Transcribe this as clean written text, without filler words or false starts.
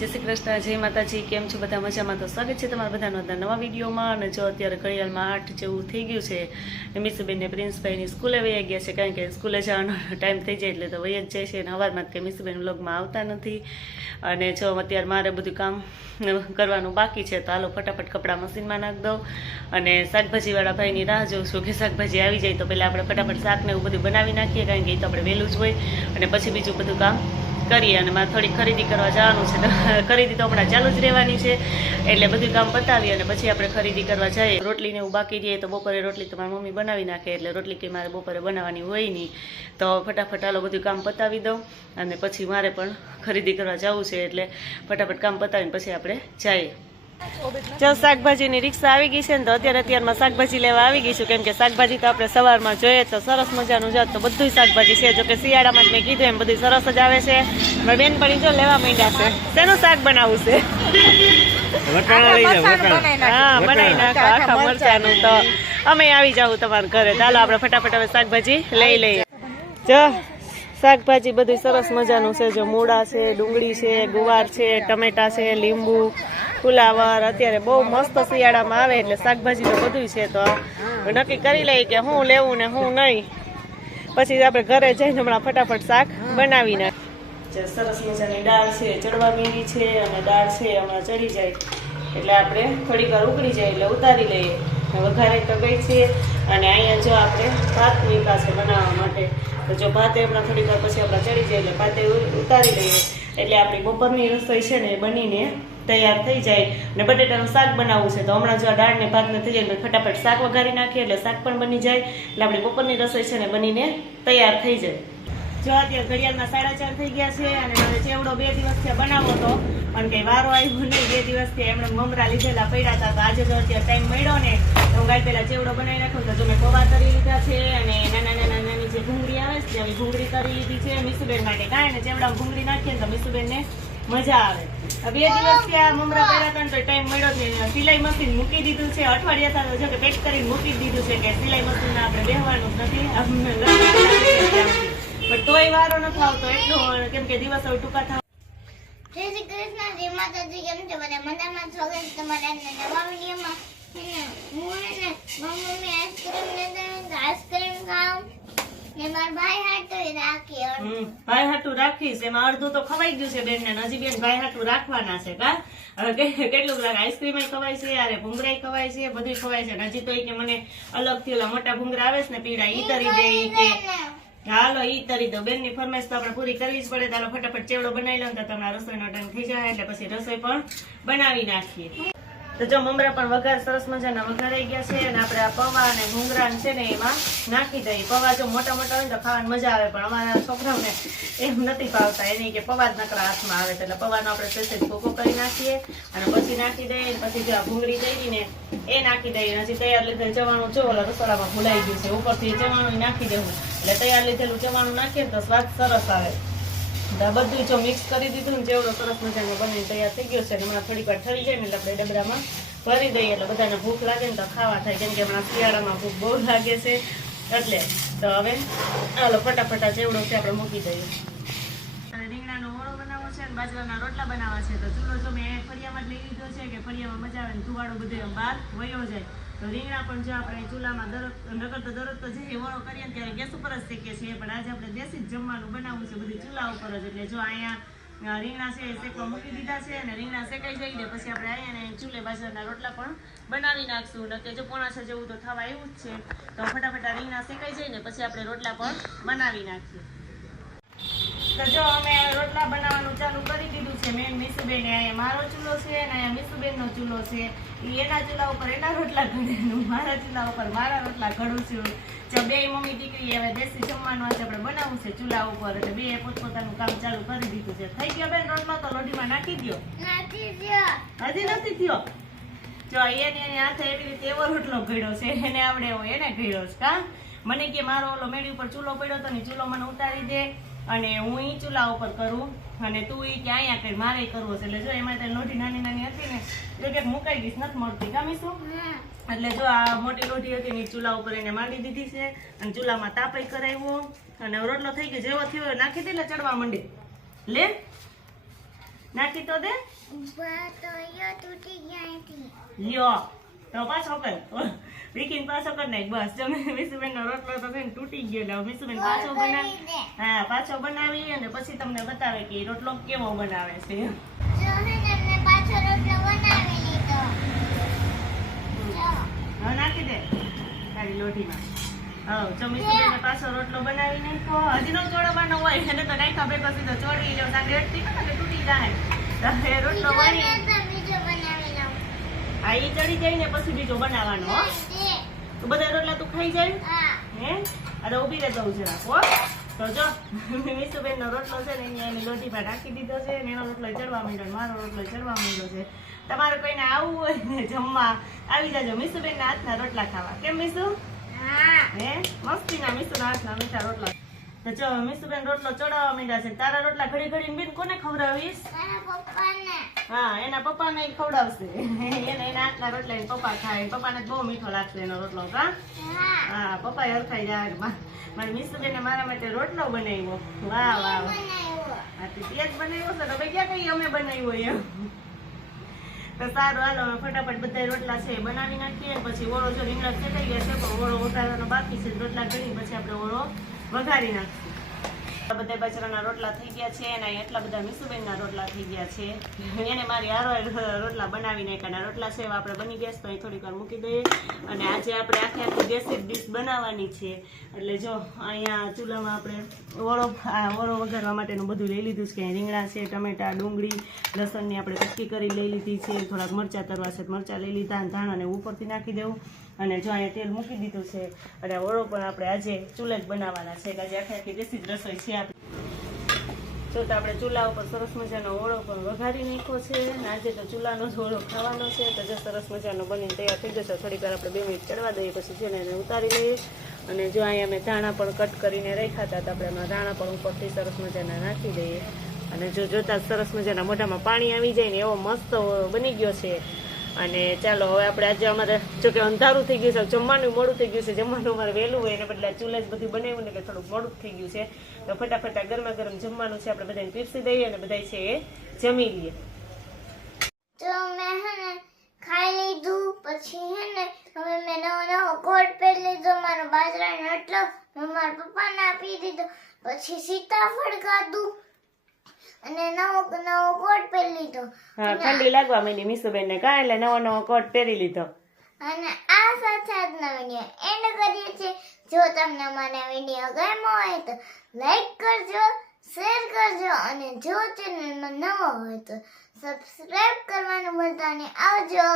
જય શ્રી કૃષ્ણ, જય માતાજી. કેમ છો બધા? મજામાં? તો સ્વાગત છે તમારા બધાનો નવા વિડીયોમાં. અને જો અત્યારે ઘડિયાળમાં 8 જેવું થઈ ગયું છે. મીસુબેન ને પ્રિન્સભાઈની સ્કૂલે વહી ગયા છે, કારણ કે સ્કૂલે જવાનો ટાઈમ થઈ જાય એટલે તો વહી જ જાય છે. અને સવારમાં કે મીસુબેન વ્લોગમાં આવતા નથી. અને જો અત્યારે મારે બધું કામ કરવાનું બાકી છે, તો હાલો ફટાફટ કપડાં મશીનમાં નાખી દઉં. અને શાકભાજીવાળા ભાઈની રાહ જોઉં છું કે શાકભાજી આવી જાય તો પહેલાં આપણે ફટાફટ શાક ને એવું બધું બનાવી નાખીએ, કારણ કે એ તો આપણે વહેલું જ હોય. અને પછી બીજું બધું કામ કરીએ. અને મારે થોડીક ખરીદી કરવા જવાનું છે, તો ખરીદી તો હમણાં ચાલુ જ રહેવાની છે. એટલે બધું કામ પતાવી અને પછી આપણે ખરીદી કરવા જઈએ. રોટલીને એવું બાકી રહીએ તો બપોરે રોટલી તો મારી મમ્મી બનાવી નાખે, એટલે રોટલી કંઈ મારે બપોરે બનાવવાની હોય નહીં. તો ફટાફટ હાલો બધું કામ પતાવી દઉં, અને પછી મારે પણ ખરીદી કરવા જવું છે. એટલે ફટાફટ કામ પતાવીને પછી આપણે જઈએ. જો શાકભાજીની રિક્ષા આવી ગઈ છે ને, તો અત્યારમાં શાકભાજી લેવા આવી ગઈ છું, કેમ કે શાકભાજી તો આપણે સવારમાં જોઈએ તો સરસ મજાનું જાત તો બધું શાકભાજી છે. જો કે શિયાળામાં મેં કીધું એમ બધું સરસ જ આવે છે. મારી બેનપણી જો લેવા માંડ્યા છે. શેનું શાક બનાવવું છે? હા, બનાવી નાખો આખા મરચાનું. તો અમે આવી જાવ તમારા ઘરે. ચાલો આપણે ફટાફટ હવે શાકભાજી લઈ લઈએ. જો શાકભાજી બધું સરસ મજાનું છે. જો મૂળા છે, ડુંગળી છે, ગુવાર છે, ટમેટા છે, લીંબુ, ફુલાવર. અત્યારે બહુ મસ્ત શિયાળામાં આવે એટલે શાકભાજી તો બધું છે. તો નક્કી કરી લઈએ કે શું લેવું ને શું નહીં, પછી આપણે ઘરે જઈને હમણાં ફટાફટ શાક બનાવી નાખીએ. સરસ મજાની દાળ છે, ચડવા મીંડી છે, અને દાળ છે હમણાં ચડી જાય એટલે આપણે થોડીક વાર ઉકળી જાય એટલે ઉતારી લઈએ. વઘારે તો ગઈ છે. અને અહીંયા જો આપણે ભાત મૂક્યા છે બનાવવા માટે. તો જો ભાતે હમણાં થોડીક વાર પછી આપણે ચડી જાય એટલે ભાતે ઉતારી લઈએ, એટલે આપણી બપોરની રસોઈ છે ને એ બનીને તૈયાર થઈ જાય. અને બટેટાનું શાક બનાવવું છે, તો હમણાં જો દાળ ને ભાત ને થઈ જાય ફટાફટ શાક વઘારી નાખીએ એટલે શાક પણ બની જાય. એટલે આપણી બપોરની રસોઈ છે ને બનીને તૈયાર થઈ જાય. જો અત્યારે ઘડિયાળમાં 4:30 થઈ ગયા છે. અને મારે ચેવડો 2 દિવસથી બનાવવો હતો, પણ કંઈ વારો આવ્યો નહીં. 2 દિવસથી એમણે મમરા લીધેલા પડ્યા હતા, તો આજે જો અત્યારે ટાઈમ મળ્યો ને તો હું પહેલાં ચેવડો બનાવી નાખું. તો જો મેં પૌવા તરી લીધા છે, અને નાની જે ભૂંગળી આવે છે એવી ભૂંગળી તરી લીધી છે મીસુબેન માટે. કારણ ને ચેવડામાં ભૂંગળી નાખીએ ને તો મીસુબેનને મજા આવે. 2 દિવસથી આ મમરા પડ્યા હતા ને તો ટાઈમ મળ્યો જ નહીં. સિલાઈ મશીન મૂકી દીધું છે, અઠવાડિયા સાથે જો કે પેક કરીને મૂકી દીધું છે કે સિલાઈ મશીનમાં આપણે બેહવાનું જ નથી, પણ તોય વારો નથી આવતો એટલું, કેમ કે દિવસ હવે ટૂંકા થાય. જય શ્રી કૃષ્ણ, જય માતાજી. કેમ છો બધા? મજામાં છો? તમારા નવા વિડીયોમાં હું ને મમ્મી આઈસ્ક્રીમ લેતા આઈસ્ક્રીમ ખાવ ને મારા ભાઈ હાટું રાખી. ભાઈ હાટું રાખીશ. એમાં અડધું તો ખવાઈ ગયું છે બેન ને, હજી બેન ભાઈ હાટું રાખવાના છે. કા હવે કેટલું લાગે? આઈસ્ક્રીમ ખવાય છે, અરે ભૂંગળા ખવાય છે, બધું ખવાય છે. હજી તો કે મને અલગથી ઓલા મોટા ભૂંગળા આવે છે ને પીડા, ઈ તરી દે કે હાલો ઈ તરી દો. બેન ની ફરમાઈશ તો આપણે પૂરી કરવી જ પડે. ચાલો ફટાફટ ચેવડો બનાવી લો તો તમારા રસોઈનો ટાઈમ થઈ જાય, એટલે પછી રસોઈ પણ બનાવી નાખીએ. તો જો મમરા પણ વઘાર સરસ મજાના વઘારાઈ ગયા છે. અને આપણે આ પૌવા અને ભૂંગળા છે ને એમાં નાખી દઈએ. પૌવા જો મોટા મોટા હોય તો ખાવાની મજા આવે, પણ અમારા છોકરાઓને એમ નથી ભાવતા. એની કે પૌવા જ નકરા હાથમાં આવે, એટલે પૌવાનો આપણે સેજ ભૂકો કરી નાખીએ અને પછી નાખી દઈએ. પછી જો આ ભૂંગળી દઈ ને એ નાખી દઈએ. હજી તૈયાર લીધેલું ચવાણું જો ઓલા રસોડામાં ભૂલાઈ ગયું છે, ઉપરથી ચવાણું નાખી દેવું. એટલે તૈયાર લીધેલું ચવાણું નાખીએ તો સ્વાદ સરસ આવે. બધું જો મિક્સ કરી દીધું ને જેવડો સરસ મજાનો બનીને તૈયાર થઈ ગયો છે. હમણાં થોડીક વાર ઠરી જાય ને એટલે આપણે ડબરામાં ભરી દઈએ, એટલે બધાને ભૂખ લાગે ને તો ખાવા થાય, કેમ કે હમણાં શિયાળામાં ભૂખ બહુ લાગે છે. એટલે તો હવે હાલો ફટાફટ ચેવડો છે આપણે મૂકી દઈએ. રીંગણાનો ઓળો બનાવવો છે અને બાજરાના રોટલા બનાવવા છે. તો ચૂલો જો મેં ફળિયામાં જ લઈ લીધો છે, કે ફળિયામાં મજા આવે ને ધુવાડો બધું બહાર વયો જાય. તો રીંગણા પણ જો આપણે ચૂલામાં નકર તો દરરોજ તો જે ઓળો કરીએ ત્યારે ગેસ ઉપર જ શેકીએ છીએ, પણ આજે આપણે દેશી જ જમવાનું બનાવવું છે, બધું ચૂલા ઉપર જ. એટલે જો અહીંયા રીંગણા છે એ શેકવા મૂકી દીધા છે, અને રીંગણા શેકાઈ જાય ને પછી આપણે અહીંયા ચૂલે બાજરાના રોટલા પણ બનાવી નાખશું. નકે જો 5:30 જેવું તો થવા એવું જ છે, તો ફટાફટ રીંગણા શેકાઈ જાય ને પછી આપણે રોટલા પણ બનાવી નાખીએ. તો જો અમે રોટલા બનાવવાનું ચાલુ કરી દીધું છે. મેન મીસુબેન અહીંયા મારો ચૂલો છે, અને અહીંયા મીસુબેનનો ચૂલો છે. એના ચૂલા ઉપર એના રોટલા ઘડેનું, મારા ચૂલા ઉપર મારા રોટલા ઘડું છું. જો બે મમ્મી દીકરી હવે દેશી જમવાનું આજે આપણે બનાવવું છે ચૂલા ઉપર, એટલે બે પોતપોતાનું કામ ચાલુ કરી દીધું છે. થઈ ગયો બેન રોટલો? તો લોઢીમાં નાખી દો. હજી નથી થયો? જો એની હાથે એવી રીતે એવો રોટલો ઘડ્યો છે, એને આવડે એવો એને ઘડ્યો છે. કા મને કે મારો ઓલો મેળી ઉપર ચૂલો પડ્યો હતો ને, ચૂલો મને ઉતારી દે અને હું ઈ ચૂલા ઉપર કરું, અને તું ઈ કે અહીંયા કઈ મારે કરવો છે. એટલે જો એમાં ત્યાં લોઢી નાની નાની હતી ને જો કે મુકાઈ ગઈ નથી મળતી. કામીશું એટલે જો આ મોટી લોઢી હતી ને ચૂલા ઉપર એને માંડી દીધી છે, અને ચૂલામાં તાપઈ કરાવ્યો, અને રોટલો થઈ ગયો. જેવો થયો નાખી દે એટલે ચડવા માંડે. લે નાખી તો દે. તો યો તૂટી ગયા અહીંથી. લ્યો તો પાછો કર. વિકીને પાછો કર નાખ બસ. જો મીસુબેનનો રોટલો તો છે ને તૂટી ગયો એટલે હવે મીસુબેન પાછો બનાવી. હા પાછો બનાવી અને પછી તમને બતાવે કે ઈ રોટલો કેવો બનાવે છે. જો હે ને મેં પાછો રોટલો બનાવી લીધો. જો હવે નાખી દે તારી લોઢીમાં. હા જો મીસુબેને પાછો રોટલો બનાવી નાખ્યો. હજી નો ચોળવાનો હોય એને તો નાખ્યા ભેગો સીધો ચોળી લ્યો. સાંજે અટકી ને એટલે તૂટી જાય. તો એ રોટલો બીજો વળી મેં તો બીજો બનાવી લઉં. હા ઈ ચડી જાય ને પછી બીજો બનાવવાનો હો. દે. તો બધા રોટલા તું ખાઈ જાય હા. હે અરે ઊભી રહે દઉં જરાક હો. તો જો મીસુબેનનો રોટલો છે ને અહીંયા એની લોઢીમાં નાખી દીધો છે ને એનો રોટલો ચડવા માંડ્યો ને મારો રોટલો ચડવા માંડ્યો છે. તમારે કોઈને આવવું હોય ને જમવા આવી જાજો મીસુબેનના હાથના રોટલા ખાવા. કેમ મીસુ? હા. હે મસ્તીના મીસુના હાથના મીઠા રોટલા. તો જો મીસુબેન રોટલો ચડાવવા માંડ્યા છે. તારા રોટલા ઘડી ઘડીને બેન કોને ખવડાવીશ? તારા પપ્પાને. હા એના પપ્પાને ઈ ખવડાવશે. એના હાથના રોટલા એના પપ્પા ખાય. પપ્પાને બહુ મીઠો લાગશે એનો રોટલો કા? હા. હા પપ્પા હરખાઈ જાય. મારી મીસુબેને મારા માટે રોટલો બનાવ્યો. વાહ વાહ વાહ. બનાવ્યો. હા તે જ બનાવ્યો છે. તમે ક્યાં કઈ અમે બનાવ્યો એમ. તો સારું હાલો અમે ફટાફટ બધા રોટલા છે એ બનાવી નાખીએ. પછી ઓળો જો રીંગણા શેકાઈ ગયા છે પણ ઓળો વઘારવાનો બાકી છે. રોટલા કરી પછી આપણે ઓળો વઘારી નાખીએ. બધા બાજરાના રોટલા થઈ ગયા છે અને અહીં એટલા બધા મીસુબેનના રોટલા થઈ ગયા છે. એને મારી હારો રોટલા બનાવી નાખ્યા. રોટલા છે એવા આપણે બની ગયા છે તો અહીં થોડીક વાર મૂકી દઈએ. અને આજે આપણે આખી બેસિક ડીશ બનાવવાની છે. એટલે જો અહીંયા ચૂલામાં આપણે ઓળો વઘારવા માટેનું બધું લઈ લીધું છે. રીંગણા છે, ટમેટા, ડુંગળી, લસણની આપણે કટકી કરી લઈ લીધી છે. થોડાક મરચાં તરવા છે મરચાં લઈ લીધા અને ધાણાને ઉપરથી નાખી દેવું. અને જો અહીંયા તેલ મૂકી દીધું છે અને ઓળો પણ આપણે આજે ચૂલે જ બનાવવાના છે. આજે આખી દેશી જ રસોઈ છે આપણે. જો તો આપણે ચૂલા ઉપર સરસ મજાનો ઓળો પણ વઘારી નાખ્યો છે. આજે તો ચૂલાનો જ ઓળો ખાવાનો છે. તો જો સરસ મજાનો બનીને તૈયાર થઈ જશે. થોડીક વાર આપણે 2 મિનિટ ચડવા દઈએ પછી છે ને એને ઉતારી લઈએ. અને જો અહીંયા મેં ધાણા પણ કટ કરીને રાખ્યા હતા તો આપણે એમાં ધાણા પણ ઉપરથી સરસ મજાના નાખી દઈએ. અને જો જોતા સરસ મજાના મોઢામાં પાણી આવી જાય ને એવો મસ્ત બની ગયો છે. અને ચાલો હવે આપણે આજે અમારે જો કે અંધારું થઈ ગયું છે, જમવાનું મોડું થઈ ગયું છે. જમવાનું અમારે વહેલું હોય એને બદલે ચૂલે જ બધું બનાવ્યું ને એટલે થોડુંક મોડું થઈ ગયું છે. તો ફટાફટ ગરમા ગરમ જમવાનું છે આપણે બધાને પીરસી દઈએ અને બધા છે એ જમી લઈએ. તો મેં હે ને ખાઈ લીધું પછી હે ને હવે મેં નવો કોટ પહેરી લીધો. મારો બાજરાનો રોટલો મેં મારા પપ્પાને આપી દીધો. પછી સીતાફળ ખાધું અને નવો કોટ પહેરી લીધો. હા ઠંડી લાગવા માંડી મીસુબેનને કા એટલે નવો કોટ પહેરી લીધો. અને આ સાથે આજનો વિડીયો એન્ડ કરીએ છીએ. જો તમને અમારો વિડીયો ગમ્યો હોય તો લાઈક કરજો, શેર કરજો અને જો ચેનલમાં નવો હોય તો સબસ્ક્રાઇબ કરવાનું ભૂલતા નહીં. આવજો.